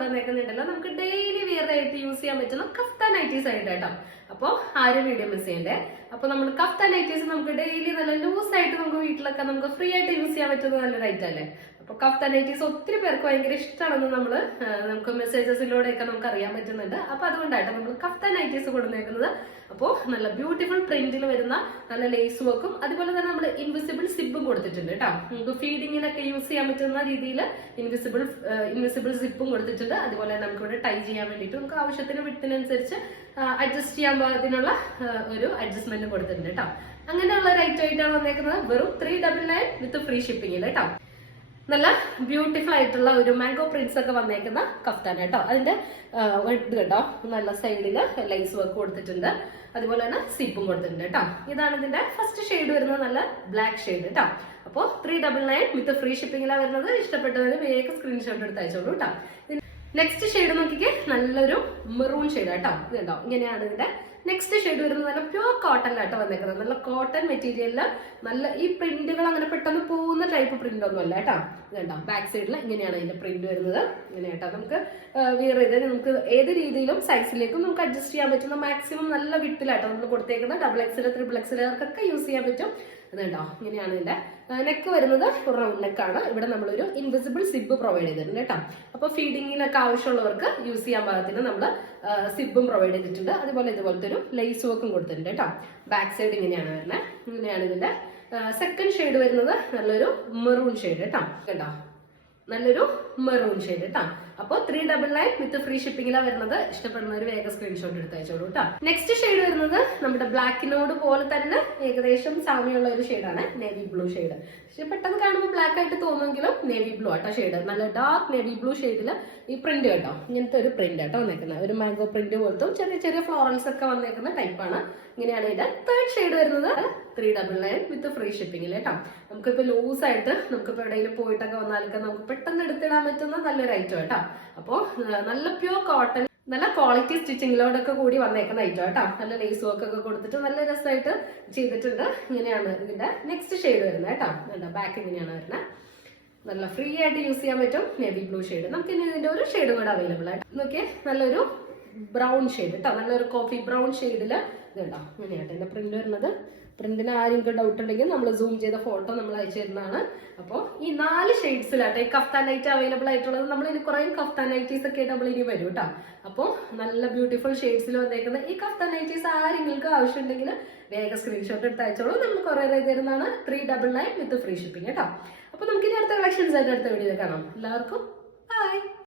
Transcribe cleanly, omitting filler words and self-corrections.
കൊണ്ടുവന്നേക്കുന്നുണ്ടല്ലോ നമുക്ക് daily wear ആയിട്ട് use ചെയ്യാൻ പറ്റുന്ന കഫ്താൻ നൈറ്റീസ് ആയിട്ട് കേട്ടോ. അപ്പോൾ ആരും വീഡിയോ മിസ് ചെയ്യണ്ടേ. അപ്പൊ നമ്മൾ കഫ്താൻ നൈറ്റീസ് നമുക്ക് ഡെയിലി നല്ല ലൂസ് ആയിട്ട് നമുക്ക് വീട്ടിലൊക്കെ നമുക്ക് ഫ്രീ ആയിട്ട് യൂസ് ചെയ്യാൻ പറ്റുന്ന നല്ലൊരു ഐറ്റം അല്ലേ. അപ്പൊ കഫ്താൻ നൈറ്റീസ് ഒത്തിരി പേർക്ക് ഭയങ്കര ഇഷ്ടമാണെന്ന് നമുക്ക് മെസ്സേജസിലൂടെയൊക്കെ നമുക്ക് അറിയാൻ പറ്റുന്നുണ്ട്. അപ്പൊ അതുകൊണ്ടായിട്ട് നമ്മൾ കഫ്താൻ നൈറ്റീസ് കൊടുത്തേക്കുന്നത്. അപ്പോൾ നല്ല ബ്യൂട്ടിഫുൾ പ്രിന്റിൽ വരുന്ന നല്ല ലേസ് വർക്കും അതുപോലെ തന്നെ നമ്മൾ ഇൻവിസിബിൾ സിബും കൊടുത്തിട്ടുണ്ട് കേട്ടോ. നമുക്ക് ഫീഡിങ്ങിനൊക്കെ യൂസ് ചെയ്യാൻ പറ്റുന്ന രീതിയിൽ ഇൻവിസിബിൾ സിപ്പും കൊടുത്തിട്ടുണ്ട്. അതുപോലെ നമുക്ക് ഇവിടെ ടൈ ചെയ്യാൻ വേണ്ടിയിട്ട് നമുക്ക് ആവശ്യത്തിന് വിട്ടിനനുസരിച്ച് അഡ്ജസ്റ്റ് ചെയ്യാൻ പാകത്തിനുള്ള ഒരു അഡ്ജസ്റ്റ്മെന്റ് കൊടുത്തിട്ടുണ്ട് കേട്ടോ. അങ്ങനെയുള്ള ഒരു ഐറ്റം ആയിട്ടാണ് വന്നേക്കുന്നത്. വെറും 399 വിത്ത് ഫ്രീ ഷിപ്പിംഗിൽ കേട്ടോ. നല്ല ബ്യൂട്ടിഫുൾ ആയിട്ടുള്ള ഒരു മാംഗോ പ്രിന്റ്സ് ഒക്കെ വന്നേക്കുന്ന കഫ്താൻ കേട്ടോ. അതിന്റെ ഇത് കേട്ടോ നല്ല സൈഡില് ലൈസ് വർക്ക് കൊടുത്തിട്ടുണ്ട്. അതുപോലെ തന്നെ സിപ്പും കൊടുത്തിട്ടുണ്ട് കേട്ടോ. ഇതാണ് ഇതിന്റെ ഫസ്റ്റ് ഷെയ്ഡ് വരുന്നത്, നല്ല ബ്ലാക്ക് ഷെയ്ഡ് കേട്ടോ. അപ്പോൾ 399 വിത്ത് ഫ്രീ ഷിപ്പിംഗിലാണ് വരുന്നത്. ഇഷ്ടപ്പെട്ടവര് വേഗം സ്ക്രീൻഷോട്ട് എടുത്ത് അയച്ചോളൂ കേട്ടോ. നെക്സ്റ്റ് ഷെയ്ഡ് നോക്കിക്കേ, നല്ലൊരു മെറൂൺ ഷെയ്ഡ് കേട്ടോ. ഇത് കണ്ടോ, ഇങ്ങനെയാണ് ഇതിന്റെ നെക്സ്റ്റ് ഷെയ്ഡ് വരുന്നത്. നല്ല പ്യൂർ കോട്ടണിലാട്ടോ വന്നേക്കുന്നത്. നല്ല കോട്ടൺ മെറ്റീരിയലില് നല്ല ഈ പ്രിന്റുകൾ അങ്ങനെ പെട്ടെന്ന് പോകുന്ന ടൈപ്പ് പ്രിന്റ് ഒന്നും അല്ല കേട്ടോ. ഇത് കണ്ടോ, ബാക്ക് സൈഡിൽ ഇങ്ങനെയാണ് ഇതിന്റെ പ്രിന്റ് വരുന്നത്. ഇങ്ങനെ കേട്ടോ, നമുക്ക് വിയർ ചെയ്ത് നമുക്ക് ഏത് രീതിയിലും സൈസിലേക്കും നമുക്ക് അഡ്ജസ്റ്റ് ചെയ്യാൻ പറ്റുന്ന മാക്സിമം നല്ല വിട്ടിലാട്ടോ നമ്മൾ കൊടുത്തേക്കുന്നത്. XXL, XXL ഒക്കെ യൂസ് ചെയ്യാൻ പറ്റും. അതുണ്ടോ, ഇങ്ങനെയാണ് ഇതിന്റെ നെക്ക് വരുന്നത്. റൗണ്ട് നെക്കാണ്. ഇവിടെ നമ്മളൊരു ഇൻവിസിബിൾ സിബ് പ്രൊവൈഡ് ചെയ്തിട്ടുണ്ട് കേട്ടോ. അപ്പൊ ഫീഡിങ്ങിനൊക്കെ ആവശ്യമുള്ളവർക്ക് യൂസ് ചെയ്യാൻ പാകത്തിന് നമ്മൾ സിബും പ്രൊവൈഡ് ചെയ്തിട്ടുണ്ട്. അതുപോലെ ഇതുപോലത്തെ ഒരു ലേസ് വർക്കും കൊടുത്തിട്ടുണ്ട് കേട്ടോ. ബാക്ക് സൈഡ് ഇങ്ങനെയാണ് വരുന്നത്. ഇങ്ങനെയാണ് ഇതിന്റെ സെക്കൻഡ് ഷെയ്ഡ് വരുന്നത്. നല്ലൊരു മെറൂൺ ഷെയ്ഡ് കേട്ടോ. കേട്ടോ, നല്ലൊരു മെറൂൺ ഷെയ്ഡ് കേട്ടോ. അപ്പോൾ 399 വിത്ത് ഫ്രീ ഷിപ്പിംഗിലാണ് വരുന്നത്. ഇഷ്ടപ്പെടുന്നവർ വേഗം സ്ക്രീൻഷോട്ട് എടുത്ത് അയച്ചോളൂ കേട്ടോ. നെക്സ്റ്റ് ഷെയ്ഡ് വരുന്നത് നമ്മുടെ ബ്ലാക്കിനോട് പോലെ തന്നെ ഏകദേശം സാമ്യമുള്ള ഒരു ഷെയ്ഡാണ്, നേവി ബ്ലൂ ഷെയ്ഡ്. പക്ഷെ പെട്ടെന്ന് കാണുമ്പോൾ ബ്ലാക്ക് ആയിട്ട് തോന്നുമെങ്കിലും നേവി ബ്ലൂ ആട്ടോ ഷെയ്ഡ്. നല്ല ഡാർക്ക് നേവി ബ്ലൂ ഷെയ്ഡിൽ ഈ പ്രിന്റ് കേട്ടോ, ഇങ്ങനത്തെ ഒരു പ്രിന്റ് ആട്ടോ വന്നേക്കുന്നത്. ഒരു മാംഗോ പ്രിന്റ് പോലത്തെ ചെറിയ ചെറിയ ഫ്ലോറൽസ് ഒക്കെ വന്നേക്കുന്ന ടൈപ്പാണ്. ഇങ്ങനെയാണ് ഇതിന്റെ തേർഡ് ഷെയ്ഡ് വരുന്നത്. 399 വിത്ത് ഫ്രീ ഷിപ്പിംഗിൽ കേട്ടോ. നമുക്കിപ്പോ ലൂസ് ആയിട്ട് നമുക്കിപ്പോ എവിടെയെങ്കിലും പോയിട്ടൊക്കെ വന്നാലൊക്കെ നമുക്ക് പെട്ടെന്ന് എടുത്തിടാൻ പറ്റുന്ന നല്ലൊരു ഐറ്റം കേട്ടോ. അപ്പോ നല്ല പ്യൂർ കോട്ടൺ, നല്ല ക്വാളിറ്റി സ്റ്റിച്ചിങ്ങിലോടൊക്കെ കൂടി വന്നേക്കുന്ന ഐറ്റം കേട്ടോ. നല്ല ലേസ് വർക്ക് ഒക്കെ കൊടുത്തിട്ട് നല്ല രസമായിട്ട് ചെയ്തിട്ടുണ്ട്. ഇങ്ങനെയാണ് ഇതിന്റെ നെക്സ്റ്റ് ഷെയ്ഡ് വരുന്നത് കേട്ടോ. ബാക്ക് ഇങ്ങനെയാണ് വരുന്നത്. നല്ല ഫ്രീ ആയിട്ട് യൂസ് ചെയ്യാൻ പറ്റും. Navy blue shade. നമുക്ക് ഇനി ഇതിന്റെ ഒരു ഷെയ്ഡ് കൂടെ അവൈലബിൾ ആയിട്ട് നോക്കിയേ, നല്ലൊരു ബ്രൗൺ ഷെയ്ഡ് കേട്ടോ. നല്ലൊരു കോഫി ബ്രൗൺ ഷെയ്ഡില് ഇതുണ്ടോ, ഇങ്ങനെയാട്ടോ എന്റെ പ്രിന്റ് വരുന്നത്. പ്രിന്റിന് ആരെങ്കിലും ഡൗട്ട് ഉണ്ടെങ്കിൽ നമ്മൾ സൂം ചെയ്ത ഫോട്ടോ നമ്മൾ അയച്ചു തരുന്നതാണ്. അപ്പോൾ ഈ 4 ഷെയ്ഡ്സിലാട്ടോ ഈ കഫ്താൻ നൈറ്റ് അവൈലബിൾ ആയിട്ടുള്ളത്. നമ്മൾ ഇനി കുറെ കഫ്താൻ നൈറ്റീസ് ഒക്കെ നമ്മൾ ഇനി വരും കേട്ടോ. അപ്പോൾ നല്ല ബ്യൂട്ടിഫുൾ ഷെയ്ഡ്സിൽ വന്നേക്കുന്ന ഈ കഫ്താൻ നൈറ്റീസ് ആരെങ്കിലും ആവശ്യമുണ്ടെങ്കിൽ വേഗം സ്ക്രീൻഷോട്ട് എടുത്ത് അയച്ചോളൂ. നമ്മൾ കുറെ തരുന്നതാണ്. 399 വിത്ത് ഫ്രീ ഷിപ്പിംഗ് കേട്ടോ. അപ്പൊ നമുക്ക് ഇനി അടുത്ത കളക്ഷൻസ് ആയിട്ട് അടുത്ത വീഡിയോ കാണാം. എല്ലാവർക്കും ബൈ.